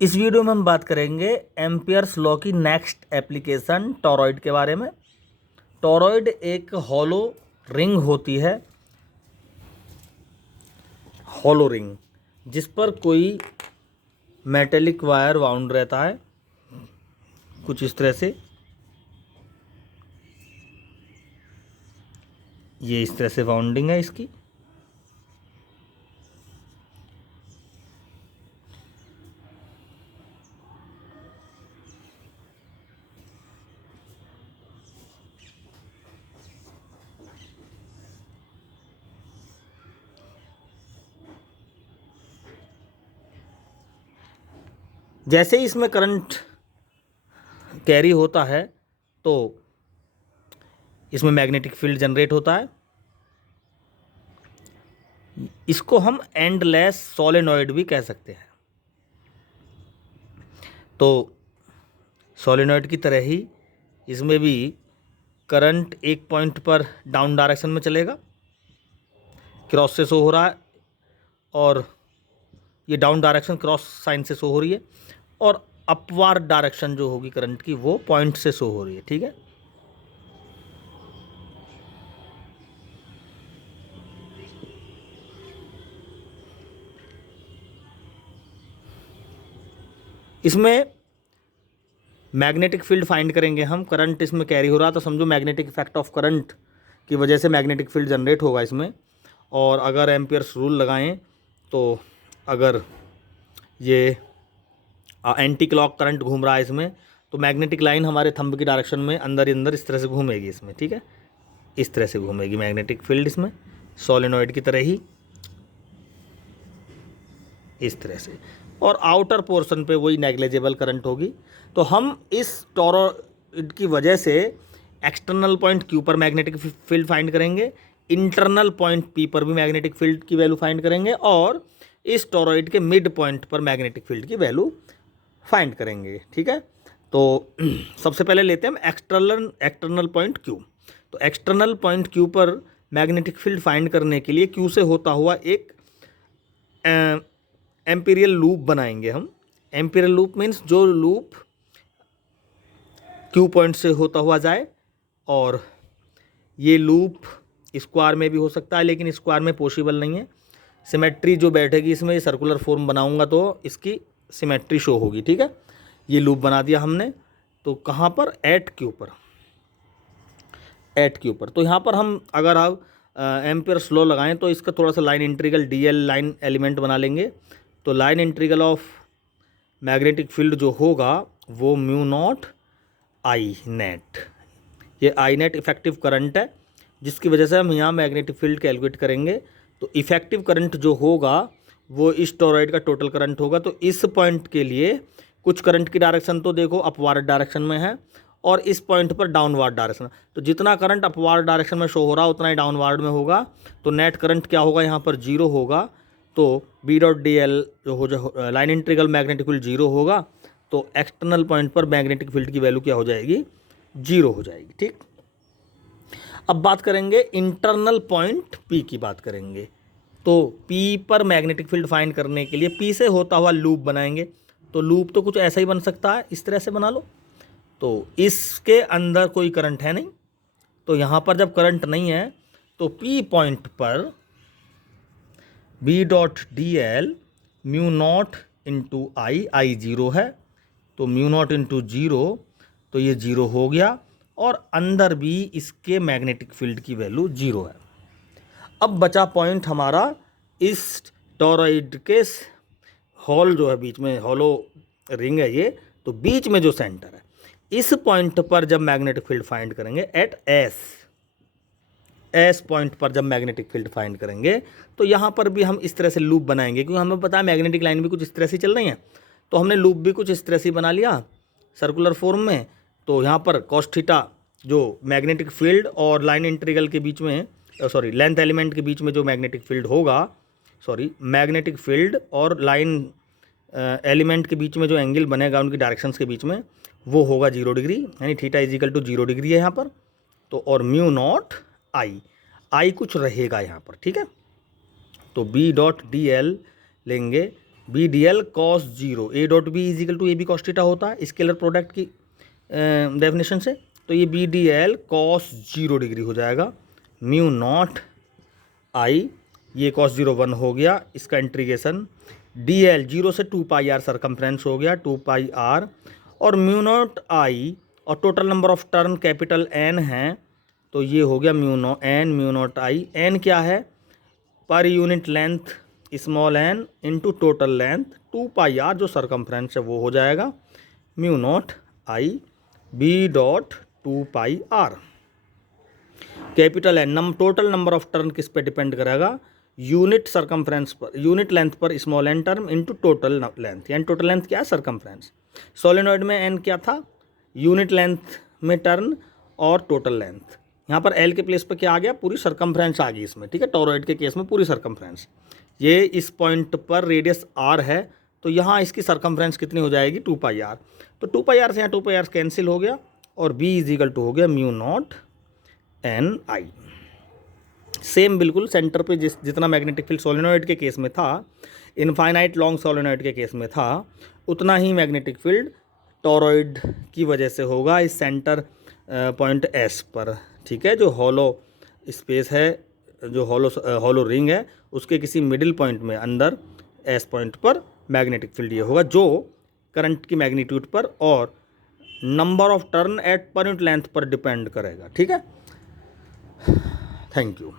इस वीडियो में हम बात करेंगे एम्पियर्स लॉ की नेक्स्ट एप्लीकेशन टॉरॉइड के बारे में। टॉरॉइड एक हॉलो रिंग होती है, हॉलो रिंग, जिस पर कोई मेटेलिक वायर वाउंड रहता है कुछ इस तरह से। ये इस तरह से वाउंडिंग है इसकी। जैसे ही इसमें करंट कैरी होता है तो इसमें मैग्नेटिक फील्ड जनरेट होता है। इसको हम एंडलेस सोलेनॉइड भी कह सकते हैं। तो सोलेनॉइड की तरह ही इसमें भी करंट एक पॉइंट पर डाउन डायरेक्शन में चलेगा, क्रॉस से शो हो रहा है, और ये डाउन डायरेक्शन क्रॉस साइन से शो हो रही है, और अपवार्ड डायरेक्शन जो होगी करंट की वो पॉइंट से शो हो रही है। ठीक है, इसमें मैग्नेटिक फील्ड फाइंड करेंगे हम। करंट इसमें कैरी हो रहा तो समझो मैग्नेटिक इफेक्ट ऑफ करंट की वजह से मैग्नेटिक फील्ड जनरेट होगा इसमें। और अगर एम्पियर्स रूल लगाएं तो अगर ये एंटी क्लॉक करंट घूम रहा है इसमें, तो मैग्नेटिक लाइन हमारे थंब की डायरेक्शन में अंदर ही अंदर इस तरह से घूमेगी इसमें। ठीक है, इस तरह से घूमेगी मैग्नेटिक फील्ड इसमें, सोलेनॉइड की तरह ही इस तरह से। और आउटर पोर्शन पे वही नेग्लिजिबल करंट होगी। तो हम इस टॉरॉइड की वजह से एक्सटर्नल पॉइंट क्यू पर मैग्नेटिक फील्ड फाइंड करेंगे, इंटरनल पॉइंट पी पर भी मैग्नेटिक फील्ड की वैल्यू फाइंड करेंगे, और इस टॉरॉइड के मिड पॉइंट पर मैग्नेटिक फील्ड की वैल्यू फाइंड करेंगे। ठीक है, तो सबसे पहले लेते हैं हम एक्सटर्नल पॉइंट क्यू। तो एक्सटर्नल पॉइंट क्यू पर मैग्नेटिक फील्ड फाइंड करने के लिए क्यू से होता हुआ एक एम्पीरियल लूप बनाएंगे हम। एम्पीरियल लूप मीन्स जो लूप क्यू पॉइंट से होता हुआ जाए, और ये लूप स्क्वायर में भी हो सकता है, लेकिन स्क्वायर में पॉसिबल नहीं है। सिमेट्री जो बैठेगी इसमें, सर्कुलर फॉर्म बनाऊंगा तो इसकी सिमेट्री शो होगी। ठीक है, ये लूप बना दिया हमने। तो कहाँ पर? एट क्यू पर। एट क्यू पर तो यहाँ पर हम अगर आप एम्पियर्स लॉ लगाएं तो इसका थोड़ा सा line integral DL line element बना लेंगे। तो line integral of magnetic field जो होगा वो म्यू नॉट आई नेट। ये आई नेट इफेक्टिव करंट है, जिसकी वजह से हम यहाँ मैग्नेटिक फील्ड कैलकुलेट करेंगे। तो इफेक्टिव करंट जो होगा वो इस टॉरॉइड का टोटल करंट होगा। तो इस पॉइंट के लिए कुछ करंट की डायरेक्शन तो देखो अपवार्ड डायरेक्शन में है, और इस पॉइंट पर डाउनवार्ड डायरेक्शन। तो जितना करंट अपवार्ड डायरेक्शन में शो हो रहा है उतना ही डाउनवार्ड में होगा। तो नेट करंट क्या होगा यहाँ पर? जीरो होगा। तो बी डॉट डी एल जो line integral magnetic field zero होगा। तो एक्सटर्नल पॉइंट पर मैग्नेटिक फील्ड की वैल्यू क्या हो जाएगी? जीरो हो जाएगी। ठीक, अब बात करेंगे इंटरनल पॉइंट पी की बात करेंगे। तो पी पर मैग्नेटिक फील्ड फाइंड करने के लिए पी से होता हुआ लूप बनाएंगे। तो लूप तो कुछ ऐसा ही बन सकता है, इस तरह से बना लो। तो इसके अंदर कोई करंट है नहीं, तो यहाँ पर जब करंट नहीं है तो पी पॉइंट पर B dot D L mu naught into I zero है। तो म्यू नॉट इंटू जीरो, तो ये जीरो हो गया, और अंदर भी इसके मैग्नेटिक फील्ड की वैल्यू जीरो है। अब बचा पॉइंट हमारा इस टॉरॉइड के हॉल जो है, बीच में हॉलो रिंग है ये, तो बीच में जो सेंटर है, इस पॉइंट पर जब मैग्नेटिक फील्ड फाइंड करेंगे एट एस पॉइंट पर जब मैग्नेटिक फील्ड फाइंड करेंगे, तो यहाँ पर भी हम इस तरह से लूप बनाएंगे, क्योंकि हमें पता है मैग्नेटिक लाइन भी कुछ इस तरह से चल रही है। तो हमने लूप भी कुछ इस तरह से बना लिया सर्कुलर फॉर्म में। तो यहाँ पर कॉस थीटा जो मैग्नेटिक फील्ड और लाइन इंटीग्रल के बीच में, सॉरी लेंथ एलिमेंट के बीच में जो मैग्नेटिक फील्ड होगा, सॉरी मैग्नेटिक फील्ड और लाइन एलिमेंट के बीच में जो एंगल बनेगा उनकी डायरेक्शंस के बीच में, वो होगा 0 डिग्री, यानी theta is equal to 0 degree है यहाँ पर। तो और म्यू नॉट आई कुछ रहेगा यहाँ पर। ठीक है, तो बी डॉट डी एल लेंगे B D L cos zero, A dot B is equal to A B cos theta होता है स्केलर प्रोडक्ट की डेफिनेशन से। तो ये B D L cos zero degree हो जाएगा, म्यू नॉट आई, ये कॉस जीरो 1 हो गया, इसका इंटीग्रेशन डी एल जीरो से 2 पाई आर सरकमफ्रेंस हो गया 2 पाई आर, और म्यू नॉट आई, और total number of turn capital N है, तो ये हो गया म्यू नॉट आई। एन क्या है? पर unit length small N into total length 2 pi R, जो सरकमफ्रेंस है वो हो जाएगा mu naught I B dot 2 pi R. Capital N total number of turn किस पे डिपेंड करेगा? यूनिट सरकमफ्रेंस पर, यूनिट लेंथ पर small N term into total length, यानी टोटल लेंथ क्या है? सरकमफ्रेंस। सोलेनॉइड में एन क्या था? यूनिट लेंथ में टर्न और टोटल लेंथ। यहाँ पर एल के प्लेस पे क्या आ गया? पूरी सरकमफ्रेंस आ गई इसमें, ठीक है। टोरॉइड के केस में पूरी सरकमफ्रेंस, ये इस पॉइंट पर रेडियस आर है, तो यहाँ इसकी सरकमफ्रेंस कितनी हो जाएगी? 2 पाई आर। तो 2 पाई आर से यहाँ 2 पाई आर कैंसिल हो गया, और बी इज इक्वल टू हो गया mu not an I. Same बिल्कुल सेंटर पे जितना मैग्नेटिक फील्ड सोलेनॉइड के केस में था, इनफाइनाइट लॉन्ग सोलेनॉइड के केस में था, उतना ही मैग्नेटिक फील्ड टोरॉइड की वजह से होगा इस सेंटर पॉइंट एस पर, ठीक है। जो हॉलो स्पेस है, जो हॉलो रिंग है, उसके किसी मिडिल पॉइंट में अंदर एस पॉइंट पर मैग्नेटिक फील्ड ये होगा, जो करंट की मैग्नीट्यूड पर और नंबर ऑफ टर्न एट पर यूनिट लेंथ पर डिपेंड करेगा, ठीक है। Thank you.